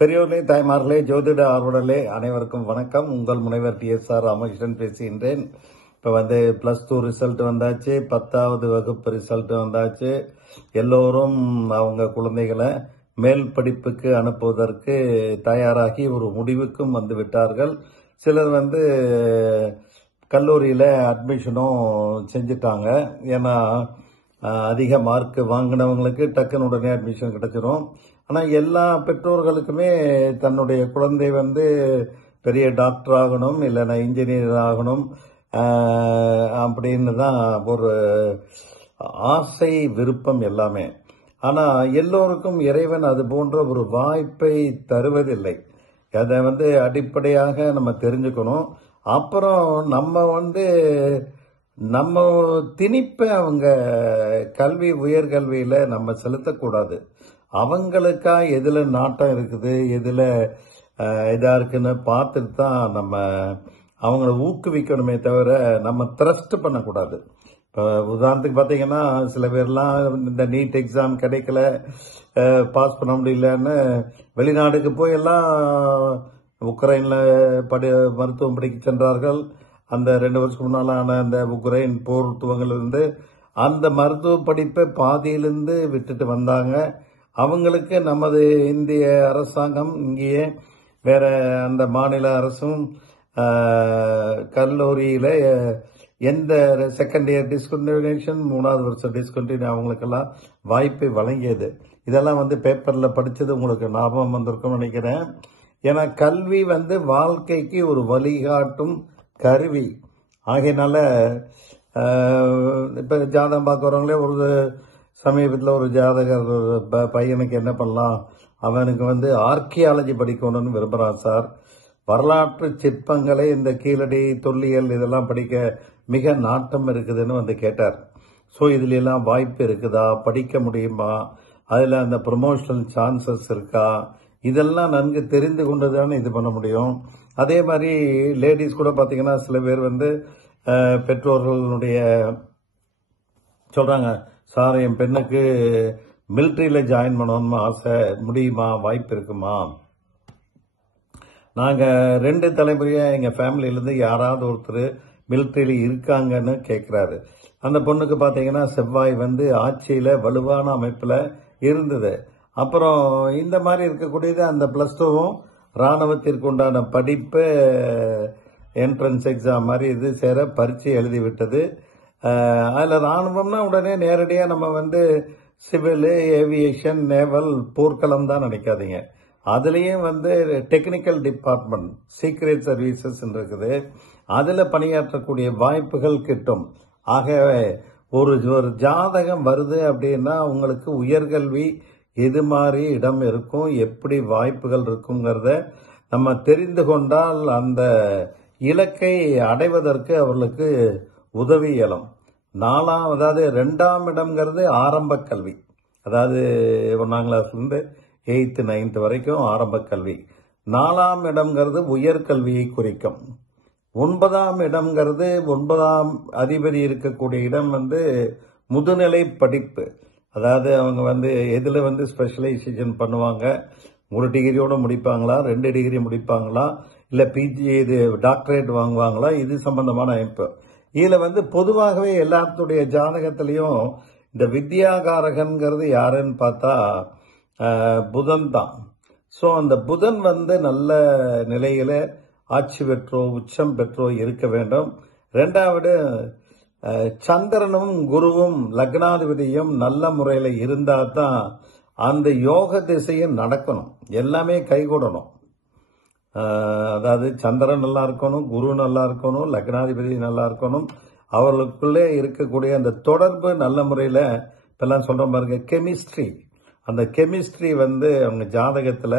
பெரியோர்களே, தாய்மார்களே, ஜோதிட ஆர்வலர்களே அனைவருக்கும் வணக்கம். உங்கள் முனைவர் TSR ராமகிருஷ்ணன் பேசுகின்றேன். இப்போ +2 ரிசல்ட் வந்தாச்சு, 10வது வகுப்பு ரிசல்ட் வந்தாச்சு. எல்லோரும் அவங்க குழந்தைகளை மேல் படிப்புக்கு அனுப்புவதற்கு தயாராகி ஒரு முடிவுக்கும் வந்து விட்டார்கள். சிலர் கல்லூரியில் அட்மிஷனும் செஞ்சுட்டாங்க. ஏன்னா அதிக மார்க் வாங்கினவங்களுக்கு டக்குன்னு உடனே அட்மிஷன் கிடைச்சிரும். ஆனால் எல்லா பெற்றோர்களுக்குமே தன்னுடைய குழந்தை பெரிய டாக்டர் ஆகணும், இல்லைன்னா இன்ஜினியர் ஆகணும் அப்படின்னு தான் ஒரு ஆசை, விருப்பம் எல்லாமே. ஆனால் எல்லோருக்கும் இறைவன் அது போன்ற ஒரு வாய்ப்பை தருவதில்லை. அதை அடிப்படையாக நம்ம தெரிஞ்சுக்கணும். அப்புறம் நம்ம திணிப்பை அவங்க உயர்கல்வியில நம்ம செலுத்தக்கூடாது. அவங்களுக்கா எதுல நாட்டம் இருக்குது, எதுல இதா இருக்குன்னு பார்த்துட்டு தான் நம்ம அவங்கள ஊக்குவிக்கணுமே தவிர நம்ம த்ரஸ்ட் பண்ணக்கூடாது. இப்போ உதாரணத்துக்கு பார்த்தீங்கன்னா, சில பேர்லாம் இந்த நீட் எக்ஸாம் கிடைக்கல, பாஸ் பண்ண முடியலன்னு வெளிநாடுக்கு போய் எல்லாம் உக்ரைன்ல மருத்துவம் படிக்க சென்றார்கள். அந்த 2 வருஷத்துக்கு முன்னாலான அந்த உக்ரைன் போர் துவங்கிலிருந்து அந்த மருத்துவ படிப்பை பாதியிலிருந்து விட்டுட்டு வந்தாங்க. அவங்களுக்கு நமது இந்திய அரசாங்கம் இங்கேயே வேற அந்த மாநில அரசும் கல்லூரியில எந்த செகண்ட் இயர் டிஸ்கண்டினியூஷன், 3வது வருஷம் டிஸ்கண்டினியூ அவங்களுக்கெல்லாம் வாய்ப்பை வழங்கியது. இதெல்லாம் பேப்பர்ல படிச்சது உங்களுக்கு ஞாபகம் வந்திருக்கும் நினைக்கிறேன். ஏன்னா கல்வி வாழ்க்கைக்கு ஒரு வழிகாட்டும் கருவி. ஆகையினால இப்ப ஜாதகம் பார்க்கறவங்களே ஒரு சமீபத்தில் ஒரு ஜாதகர் பையனுக்கு என்ன பண்ணலாம், அவனுக்கு ஆர்கியாலஜி படிக்கணும்னு விரும்புகிறான் சார். வரலாற்று சிற்பங்களை, இந்த கீழடி தொல்லியல் இதெல்லாம் படிக்க மிக நாட்டம் இருக்குதுன்னு கேட்டார். ஸோ இதுல எல்லாம் வாய்ப்பு இருக்குதா, படிக்க முடியுமா, அதில் அந்த ப்ரொமோஷனல் சான்சஸ் இருக்கா, இதெல்லாம் நன்கு தெரிந்து கொண்டுதானே இது பண்ண முடியும். அதே மாதிரி லேடிஸ் கூட பார்த்தீங்கன்னா, சில பேர் பெற்றோர்களுடைய சொல்றாங்க, சார் என் பெண்ணுக்கு மிலிட்ரியில ஜாயின் பண்ணணும்னு ஆசை, முடியுமா, வாய்ப்பு இருக்குமா? நாங்க 2 தலைமுறையா எங்க ஃபேமிலியிலிருந்து யாராவது ஒருத்தர் மிலிட்ரியில இருக்காங்கன்னு கேட்கிறாரு. அந்த பொண்ணுக்கு பாத்தீங்கன்னா செவ்வாய் ஆட்சியில வலுவான அமைப்புல இருந்தது. அப்புறம் இந்த மாதிரி இருக்கக்கூடியது அந்த +2வும் ராணுவத்திற்கு உண்டான படிப்பு என்ட்ரன்ஸ் எக்ஸாம் மாதிரி இது சேர பரீட்சை எழுதி விட்டது. அதில் ராணுவம்னா உடனே நேரடியாக நம்ம சிவில், ஏவியேஷன், நேவல், போர்க்களம் தான் நினைக்காதீங்க. அதுலேயும் டெக்னிக்கல் டிபார்ட்மெண்ட், சீக்ரெட் சர்வீசஸ் இருக்குது. அதில் பணியாற்றக்கூடிய வாய்ப்புகள் கிட்டும். ஆகவே ஒரு ஜாதகம் வருது அப்படின்னா உங்களுக்கு உயர்கல்வி எது மாதிரி இடம் இருக்கும், எப்படி வாய்ப்புகள் இருக்குங்கிறத நம்ம தெரிந்து கொண்டால் அந்த இலக்கை அடைவதற்கு அவர்களுக்கு உதவி இயலும். 2ஆம் இடம்ங்கிறது ஆரம்ப கல்வி. அதாவது 1ஆம் கிளாஸ்லேருந்து 8th 9th வரைக்கும் ஆரம்ப கல்வி. 4ஆம் இடம்ங்கிறது உயர்கல்வியை குறிக்கும். 9ஆம் இடம்ங்கிறது 9ஆம் அதிபதி இருக்கக்கூடிய இடம் முதுநிலை படிப்பு. அதாவது அவங்க எதுல ஸ்பெஷலைசேஷன் பண்ணுவாங்க, 1 டிகிரியோட முடிப்பாங்களா, 2 டிகிரி முடிப்பாங்களா, இல்ல பிஜி இது டாக்டரேட் வாங்குவாங்களா, இது சம்பந்தமான அமைப்பு. இதுல பொதுவாகவே எல்லாத்துடைய ஜாதகத்திலையும் இந்த வித்யாகாரகன்கிறது யாருன்னு பார்த்தா புதன் தான். ஸோ அந்த புதன் நல்ல நிலையில ஆட்சி பெற்றோ உச்சம் பெற்றோ இருக்க வேண்டும். 2வது சந்திரனும் குருவும் லக்னாதிபதியும் நல்ல முறையில இருந்தா தான் அந்த யோக திசையும் நடக்கணும், எல்லாமே கைகூடணும். அதாவது சந்திரன் நல்லா இருக்கணும், குரு நல்லா இருக்கணும், லக்னாதிபதி நல்லா இருக்கணும். அவர்களுக்குள்ளே இருக்கக்கூடிய அந்த தொடர்பு நல்ல முறையில இப்பெல்லாம் சொல்றோம் பாருங்க, கெமிஸ்ட்ரி. அந்த கெமிஸ்ட்ரி அவங்க ஜாதகத்துல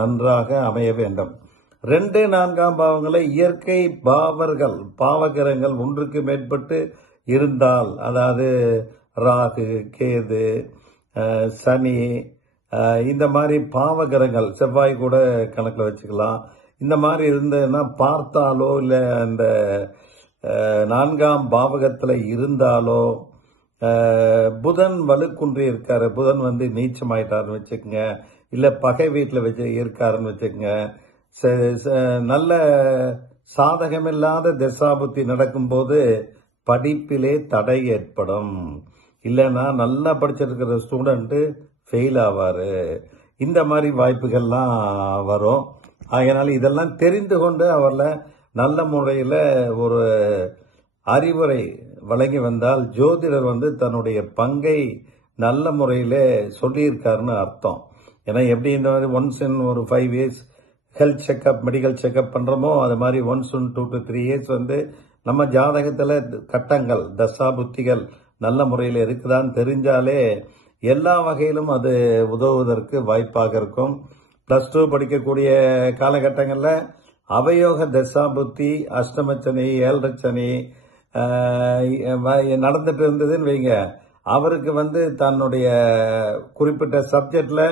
நன்றாக அமைய வேண்டும். 2, 4ஆம் பாவங்களை இயற்கை பாவகிரகங்கள் ஒன்றுக்கு மேற்பட்டு இருந்தால், அதாவது ராகு, கேது, சனி, இந்த மாதிரி பாவகிரகங்கள், செவ்வாய் கூட கணக்கில் வச்சுக்கலாம். இந்த மாதிரி இருந்ததுன்னா பார்த்தாலோ இல்ல அந்த 4ஆம் பாவகத்துல இருந்தாலோ, புதன் வலுக்குன்றி இருக்காரு, புதன் நீச்சமாயிட்டாருன்னு வச்சுக்கோங்க, இல்ல பகை வீட்டில் வச்சு இருக்காருன்னு வச்சுக்கோங்க. நல்ல சாதகமில்லாத தசாபுத்தி நடக்கும்போது படிப்பிலே தடை ஏற்படும். இல்லைன்னா நல்லா படிச்சிருக்கிற ஸ்டூடெண்ட் ஃபெயில் ஆவாரு. இந்த மாதிரி வாய்ப்புகள்லாம் வரும். அதனால இதெல்லாம் தெரிந்து கொண்டு அவர்ல நல்ல முறையில் ஒரு அறிவுரை வழங்கி வந்தால் ஜோதிடர் தன்னுடைய பங்கை நல்ல முறையில் சொல்லியிருக்காருன்னு அர்த்தம். ஏன்னா எப்படி இந்த மாதிரி ஒன்ஸ் இன் ஒரு 5 years health checkup medical checkup பண்றோமோ அது மாதிரி ஒன்ஸ் இன் 2 to 3 years நம்ம ஜாதகத்துல கட்டங்கள் தசா புத்திகள் நல்ல முறையில் இருக்குதான்னு தெரிஞ்சாலே எல்லா வகையிலும் அது உதவுவதற்கு வாய்ப்பாக இருக்கும். +2 படிக்கக்கூடிய காலகட்டங்கள்ல அவயோக தசா புத்தி அஷ்டமச்சனி 7 சனி நடந்துட்டு இருந்ததுன்னு வைங்க, அவருக்கு தன்னுடைய குறிப்பிட்ட சப்ஜெக்ட்ல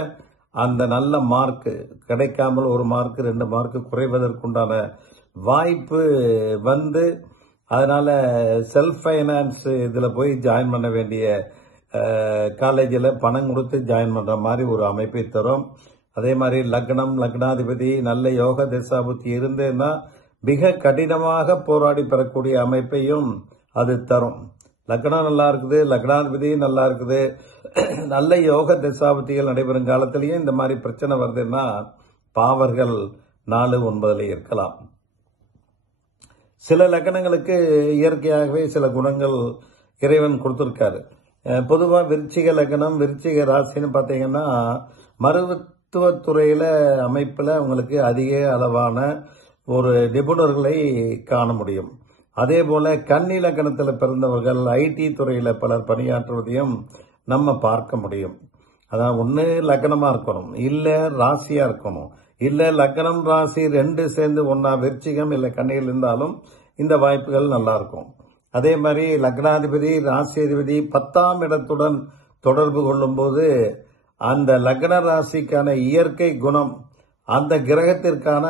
அந்த நல்ல மார்க் கிடைக்காமல் 1 மார்க் 2 மார்க் குறைவதற்குண்டான வாய்ப்பு அதனால செல்ஃப் ஃபைனான்ஸ் இதுல போய் ஜாயின் பண்ண வேண்டிய காலேஜில் பணம் கொடுத்து ஜாயின் பண்ற மாதிரி ஒரு அமைப்பை தரும். அதே மாதிரி லக்னம் லக்னாதிபதி நல்ல யோக தசாபுத்தி இருந்ததுன்னா மிக கடினமாக போராடி பெறக்கூடிய அமைப்பையும் அது தரும். லக்னம் நல்லா இருக்குது, லக்னாதிபதி நல்லா இருக்குது, நல்ல யோக தசாபுத்திகள் நடைபெறும் காலத்திலேயே இந்த மாதிரி பிரச்சனை வருதுன்னா பாவர்கள் 4-9 இருக்கலாம். சில லக்னங்களுக்கு இயற்கையாகவே சில குணங்கள் இறைவன் கொடுத்திருக்காரு. பொதுவாக விருச்சிக லக்னம் விருச்சிக ராசின்னு பார்த்தீங்கன்னா மருத்துவத்துறையில அமைப்புல உங்களுக்கு அதிக அளவான ஒரு நிபுணர்களை காண முடியும். அதே போல கன்னி லக்னத்தில் பிறந்தவர்கள் ஐடி துறையில பலர் பணியாற்றுவதையும் நம்ம பார்க்க முடியும். அதான் ஒன்னு லக்னமா இருக்கணும், இல்ல ராசியா இருக்கணும், இல்ல லக்னம் ராசி 2 சேர்ந்து ஒன்னா விருச்சிகம் இல்ல கன்னியில் இருந்தாலும் இந்த வாய்ப்புகள் நல்லா இருக்கும். அதே மாதிரி லக்னாதிபதி ராசி அதிபதி 10ஆம் இடத்துடன் தொடர்பு கொள்ளும் போது அந்த லக்ன ராசிக்கான இயற்கை குணம் அந்த கிரகத்திற்கான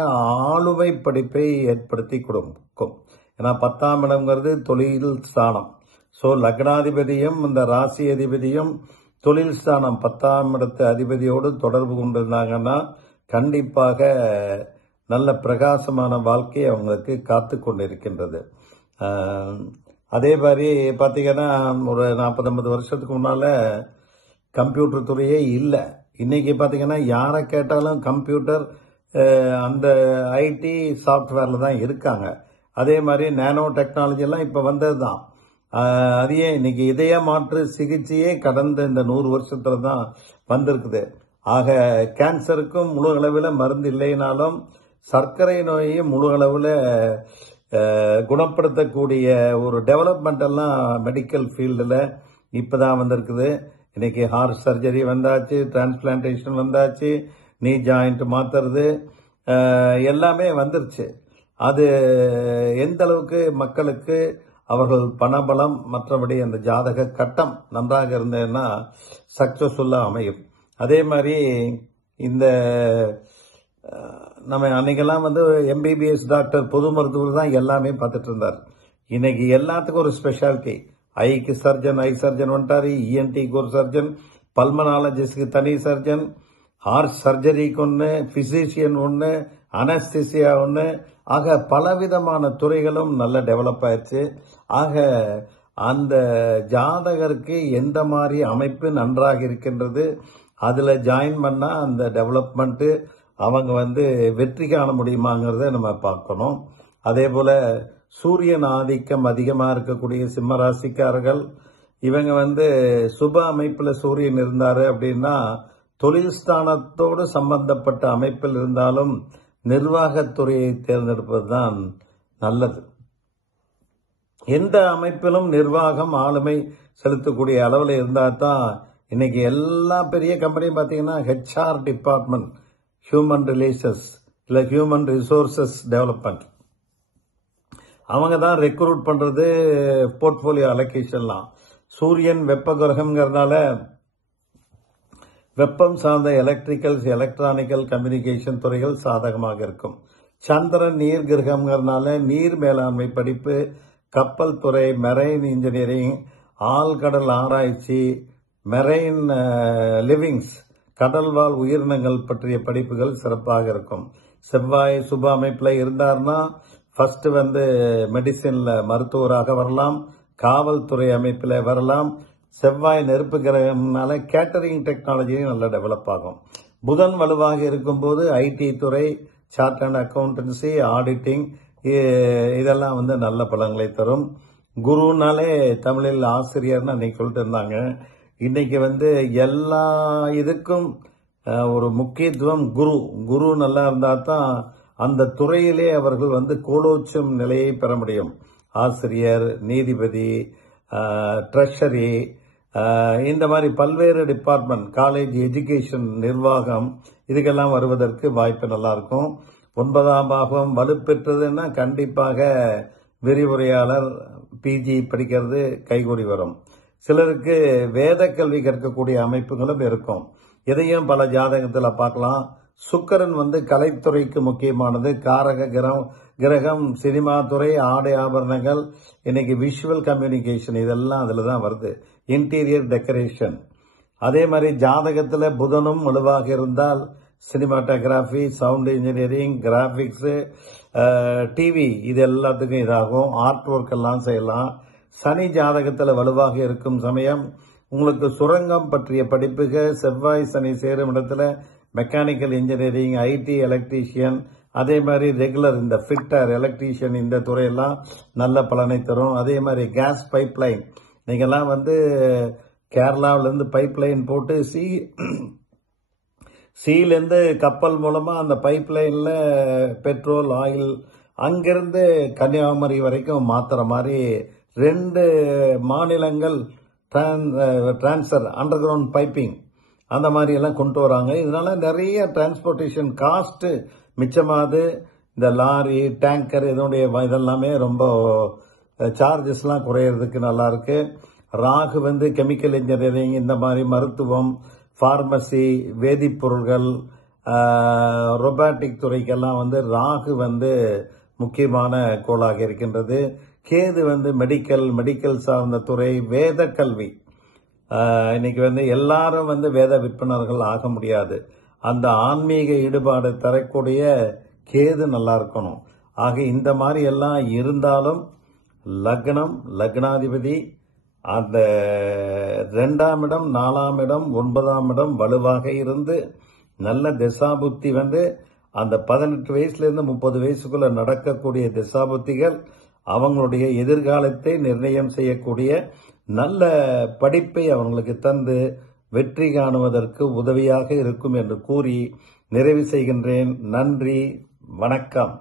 ஆளுமை படிப்பை ஏற்படுத்தி கொடுக்கும். ஏன்னா 10ஆம் இடம்ங்கிறது தொழில் ஸ்தானம். சோ லக்னாதிபதியும் இந்த ராசி அதிபதியும் தொழில் ஸ்தானம் 10ஆம் இடத்து அதிபதியோடு தொடர்பு கொண்டிருந்தாங்கன்னா கண்டிப்பாக நல்ல பிரகாசமான வாழ்க்கை அவங்களுக்கு காத்து கொண்டிருக்கின்றது. அதே மாதிரி பார்த்தீங்கன்னா ஒரு 40-50 வருஷத்துக்கு முன்னால கம்ப்யூட்டர் துறையே இல்லை. இன்னைக்கு பார்த்தீங்கன்னா யாரை கேட்டாலும் கம்ப்யூட்டர் அந்த ஐடி சாஃப்ட்வேர்ல தான் இருக்காங்க. அதே மாதிரி நானோ டெக்னாலஜி எல்லாம் இப்ப வந்ததுதான். அதையே இன்னைக்கு இதய மாற்று சிகிச்சையே கடந்த இந்த 100 வருஷத்துல தான் வந்திருக்குது. ஆக கேன்சருக்கும் முழு அளவில் மருந்து இல்லைனாலும் சர்க்கரை நோயை முழு அளவில் குணப்படுத்தக்கூடிய ஒரு டெவலப்மெண்ட் எல்லாம் மெடிக்கல் ஃபீல்டில் இப்பதான் வந்திருக்குது. இன்னைக்கு ஹார்ட் சர்ஜரி வந்தாச்சு, டிரான்ஸ்பிளான்டேஷன் வந்தாச்சு, நீ ஜாயிண்ட் மாத்துறது எல்லாமே வந்துருச்சு. அது எந்த அளவுக்கு மக்களுக்கு அவர்கள் பணபலம் மற்றபடி அந்த ஜாதக கட்டம் நன்றாக இருந்ததுன்னா சக்சஸ்ஃபுல்லா அமையும். அதே மாதிரி இந்த நம்ம அன்னைக்கெல்லாம் எம்பிபிஎஸ் டாக்டர் பொது மருத்துவர் தான் எல்லாமே பார்த்துட்டு இருந்தார். இன்னைக்கு எல்லாத்துக்கும் ஒரு ஸ்பெஷாலிட்டி. ஐக்கு சர்ஜன், ஐ சர்ஜன் வந்துட்டாரு, இஎன்டிக்கு ஒரு சர்ஜன், பல்மனாலஜிஸ்ட்க்கு தனி சர்ஜன், ஹார்ட் சர்ஜரிக்கு ஒன்று, பிசிஷியன் ஒன்று, அனஸ்தீசியா ஒன்று. ஆக பலவிதமான துறைகளும் நல்ல டெவலப் ஆயிடுச்சு. ஆக அந்த ஜாதகருக்கு எந்த மாதிரி அமைப்பு நன்றாக இருக்கின்றது, அதுல ஜாயின் பண்ணா அந்த டெவலப்மெண்ட் அவங்க வெற்றி காண முடியுமாங்கிறத நம்ம பார்க்கணும். அதே போல சூரியன் ஆதிக்கம் அதிகமா இருக்கக்கூடிய சிம்ம ராசிக்காரர்கள் இவங்க சுப அமைப்புல சூரியன் இருந்தாரு அப்படின்னா தொழில் ஸ்தானத்தோடு சம்பந்தப்பட்ட அமைப்பில் இருந்தாலும் நிர்வாகத்துறையை தேர்ந்தெடுப்பதுதான் நல்லது. எந்த அமைப்பிலும் நிர்வாகம் ஆளுமை செலுத்தக்கூடிய அளவில் இருந்தா தான் இன்னைக்கு எல்லா பெரிய கம்பெனியும் பார்த்தீங்கன்னா HR டிபார்ட்மெண்ட், ஹியூமன் ரிலேஷன்ஸ் இல்ல ஹியூமன் ரிசோர்சஸ் டெவலப்மெண்ட், அவங்க தான் ரெக்ரூட் பண்றது, போர்ட்போலியோ அலோகேஷன்லாம். சூரியன் வெப்ப கிரகம்ங்கிறதுனால வெப்பம் சார்ந்த எலக்ட்ரிக்கல்ஸ், எலக்ட்ரானிக்கல், கம்யூனிகேஷன் துறைகள் சாதகமாக இருக்கும். சந்திரன் நீர் கிரகம்ங்கிறதுனால நீர் மேலாண்மை படிப்பு, கப்பல் துறை, மெரைன் இன்ஜினியரிங், ஆழ்கடல் ஆராய்ச்சி, மெரைன் லிவிங்ஸ், கடல்வாழ் உயிரினங்கள் பற்றிய படிப்புகள் சிறப்பாக இருக்கும். செவ்வாய் சுப அமைப்பில் இருந்தார்னா ஃபர்ஸ்ட் மெடிசின்ல மருத்துவராக வரலாம், காவல்துறை அமைப்பில் வரலாம். செவ்வாய் நெருப்பு கிரகம்னால கேட்டரிங் டெக்னாலஜியும் நல்லா டெவலப் ஆகும். புதன் வலுவாக இருக்கும்போது ஐடி துறை, சார்ட் அண்ட் அக்கௌண்டன்சி, ஆடிட்டிங் இதெல்லாம் நல்ல பலன்களை தரும். குருனாலே தமிழில் ஆசிரியர்னு அன்னைக்கு சொல்லிட்டு இருந்தாங்க. இன்னைக்கு எல்லா இதுக்கும் ஒரு முக்கியத்துவம் குரு நல்லா இருந்தா தான் அந்த துறையிலே அவர்கள் கோலோச்சும் நிலையை பெற முடியும். ஆசிரியர், நீதிபதி, ட்ரெஷரி, இந்த மாதிரி பல்வேறு டிபார்ட்மெண்ட், காலேஜ் எஜுகேஷன், நிர்வாகம் இதுக்கெல்லாம் வருவதற்கு வாய்ப்பு நல்லா இருக்கும். 9ஆம் பாகம் வலுப்பெற்றதுன்னா கண்டிப்பாக விரிவுரையாளர், பிஜி படிக்கிறது கைகூடி வரும். சிலருக்கு வேத கல்வி கற்கக்கூடிய அமைப்புகளும் இருக்கும். இதையும் பல ஜாதகத்தில் பார்க்கலாம். சுக்கிரன் கலைத்துறைக்கு முக்கியமானது. காரக கிரகம் சினிமா துறை, ஆடை ஆபரணங்கள், இன்னைக்கு விஷுவல் கம்யூனிகேஷன் இதெல்லாம் அதுல தான் வருது. Interior decoration. அதே மாதிரி ஜாதகத்துல புதனும் வலுவாக இருந்தால் cinematography, sound engineering, graphics, TV இது எல்லாத்துக்கும் இதாகும். ஆர்ட் ஒர்க் எல்லாம் செய்யலாம். சனி ஜாதகத்தில் வலுவாக இருக்கும் சமயம் உங்களுக்கு சுரங்கம் பற்றிய படிப்புகள், செவ்வாய் சனி சேரும் இடத்துல மெக்கானிக்கல் இன்ஜினியரிங், ஐடி, எலக்ட்ரீஷியன், அதே மாதிரி ரெகுலர் இந்த ஃபிட்டர், எலக்ட்ரீஷியன் இந்த துறையெல்லாம் நல்ல பலனை தரும். அதே மாதிரி கேஸ் பைப்லைன், நீங்கெல்லாம் கேரளாவிலிருந்து பைப்லைன் போட்டு சீலேருந்து கப்பல் மூலமா அந்த பைப்லைன்ல பெட்ரோல், ஆயில் அங்கிருந்து கன்னியாகுமரி வரைக்கும் மாத்துற மாதிரி 2 மாநிலங்கள் டிரான்ஸ்ஃபர், அண்டர் கிரவுண்ட் பைப்பிங் அந்த மாதிரி எல்லாம் கொண்டு வராங்க. இதனால நிறைய டிரான்ஸ்போர்டேஷன் காஸ்ட் மிச்சமாகுது. இந்த லாரி, டேங்கர் இதெல்லாமே ரொம்ப சார்ஜஸ்லாம் குறையறதுக்கு நல்லா இருக்கு. ராகு கெமிக்கல் இன்ஜினியரிங், இந்த மாதிரி மருத்துவம், பார்மசி, வேதிப்பொருள்கள், ரொபாட்டிக் துறைக்கெல்லாம் ராகு முக்கியமான கோளாக இருக்கின்றது. கேது மெடிக்கல் சார்ந்த துறை, வேத கல்வி. இன்னைக்கு எல்லாரும் வேத விற்பனர்கள் ஆக முடியாது. அந்த ஆன்மீக ஈடுபாடு தரக்கூடிய கேது நல்லா இருக்கணும். ஆக இந்த மாதிரி எல்லாம் இருந்தாலும் லக்னம், லக்னாதிபதி அந்த 2ஆம் இடம், 4ஆம் இடம், 9ஆம் இடம் வலுவாக இருந்து நல்ல திசாபுத்தி அந்த 18 வயசுல இருந்து 30 வயசுக்குள்ள நடக்கக்கூடிய திசாபுத்திகள் அவங்களுடைய எதிர்காலத்தை நிர்ணயம் செய்யக்கூடிய நல்ல படிப்பை அவங்களுக்கு தந்து வெற்றி காணுவதற்கு உதவியாக இருக்கும் என்று கூறி நிறைவு செய்கின்றேன். நன்றி, வணக்கம்.